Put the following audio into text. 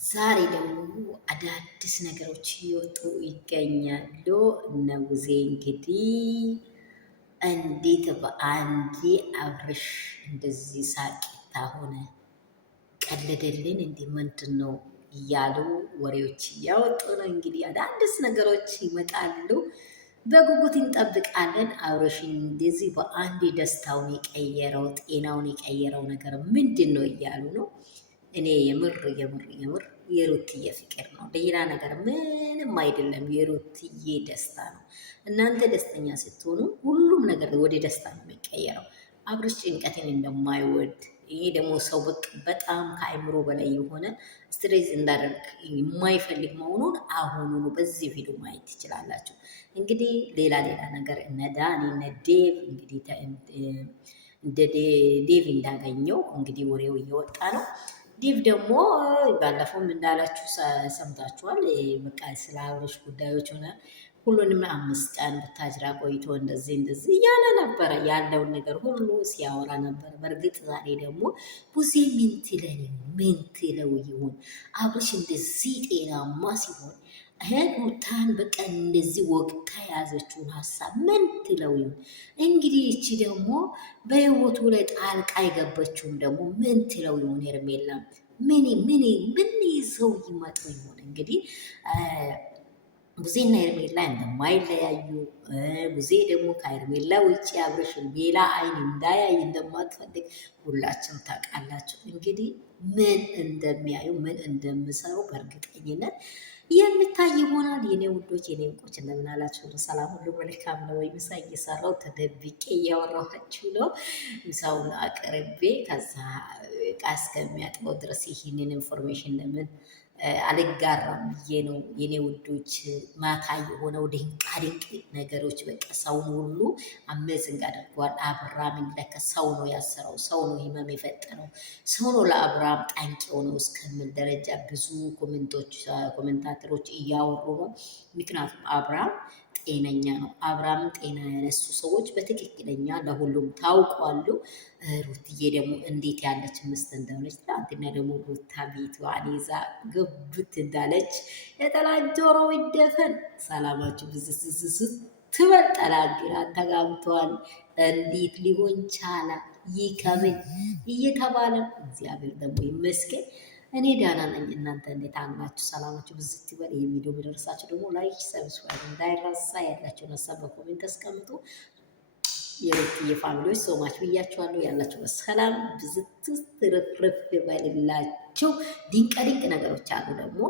ዛሬ ደግሞ አዳዲስ ነገሮች እየወጡ ይገኛሉ። እነ ሙዜ እንግዲህ እንዴት በአንዴ አብርሽ እንደዚህ ሳቂታ ሆነ? ቀለደልን እንዲህ ምንድን ነው እያሉ ወሬዎች እያወጡ ነው። እንግዲህ አዳዲስ ነገሮች ይመጣሉ። በጉጉት እንጠብቃለን። አብርሽ እንደዚህ በአንዴ ደስታውን የቀየረው ጤናውን የቀየረው ነገር ምንድን ነው እያሉ ነው። እኔ የምር የሩትዬ ፍቅር ነው፣ ሌላ ነገር ምንም አይደለም። የሩትዬ ደስታ ነው። እናንተ ደስተኛ ስትሆኑ ሁሉም ነገር ወደ ደስታ ነው የሚቀየረው። አብርሽ ጭንቀትን እንደማይወድ ይሄ ደግሞ ሰው በጣም ከአይምሮ በላይ የሆነ ስትሬስ እንዳደርግ የማይፈልግ መሆኑን አሁኑኑ በዚህ ቪዲዮ ማየት ትችላላችሁ። እንግዲህ ሌላ ነገር እነ ዳኒ እነ ዴቭ እንግዲህ እንደ ዴቭ እንዳገኘው እንግዲህ ወሬው እየወጣ ነው። ዲቭ ደግሞ ባለፈውም እንዳላችሁ ሰምታችኋል። በቃ ስለ አብርሽ ጉዳዮች ሆነ ሁሉንም 5 ቀን ብታጅራ ቆይቶ እንደዚህ እያለ ነበረ። ያለውን ነገር ሁሉ ሲያወራ ነበረ። በእርግጥ ዛሬ ደግሞ ቡዜ ምን ትለው ይሆን? አብርሽ እንደዚህ ጤናማ ሲሆን ሩታን በቃ እንደዚህ ወቅታ የያዘችውን ሀሳብ ምን ትለው ይሆን? እንግዲህ እቺ ደግሞ በህይወቱ ላይ ጣልቃ የገበችውም ደግሞ ምን ትለው ይሆን? ሄርሜላ ምን ይዘው ይመጡ ይሆን? እንግዲህ ቡዜና ሄርሜላ እንደማይለያዩ ቡዜ ደግሞ ከሄርሜላ ውጭ አብርሽን ሌላ አይን እንዳያይ እንደማትፈልግ ሁላችሁም ታውቃላችሁ። እንግዲህ ምን እንደሚያዩ ምን እንደምሰሩ በእርግጠኝነት የሚታይ ይሆናል። የኔ ውዶች፣ የኔ እንቆች እንደምን አላችሁ? ሰላም ሁሉ መልካም ነው ወይ? ምሳ እየሰራው ተደብቄ እያወራኋችሁ ነው። ምሳውን አቅርቤ ከዛ እቃ እስከሚያጥበው ድረስ ይህንን ኢንፎርሜሽን ለምን አልጋራም ብዬ ነው። የኔ ውዶች፣ ማታ የሆነው ድንቃ ድንቅ ነገሮች በቃ ሰውን ሁሉ አሜዚንግ አድርጓል። አብርሃምን ለከ ሰው ነው ያሰረው፣ ሰው ነው ህመም የፈጠረው፣ ሰው ነው ለአብርሃም ጠንቅ የሆነው እስከምል ደረጃ ብዙ ኮሜንታተሮች እያወሩ ነው። ምክንያቱም አብርሃም ጤነኛ ነው። አብርሃምን ጤና ያነሱ ሰዎች በትክክለኛ ለሁሉም ታውቋሉ። ሩትዬ ደግሞ እንዴት ያለች ምስት እንደሆነች ትናንትና ደግሞ ሩታ ቤቷን ይዛ ግብት እንዳለች የጠላት ጆሮ ይደፈን። ሰላማችሁ ብዝስስስ ትበል። ጠላት ግራ ተጋብተዋል። እንዴት ሊሆን ቻለ? ይከምን እየተባለ እግዚአብሔር ደግሞ ይመስገን። እኔ ደህና ነኝ። እናንተ እንዴት አላችሁ? ሰላማችሁ ብዝት ይበል። ይህ ቪዲዮ ቢደርሳችሁ ደግሞ ላይክ፣ ሰብስክራይብ እንዳይረሳ። ያላችሁን ሀሳብ በኮሜንት አስቀምጡ። የሩትዬ ፋሚሊዎች ሶማች ብያችኋለሁ። ያላችሁ በሰላም ብዝት ትርፍርፍ ይበልላችሁ። ድንቅ ነገሮች አሉ ደግሞ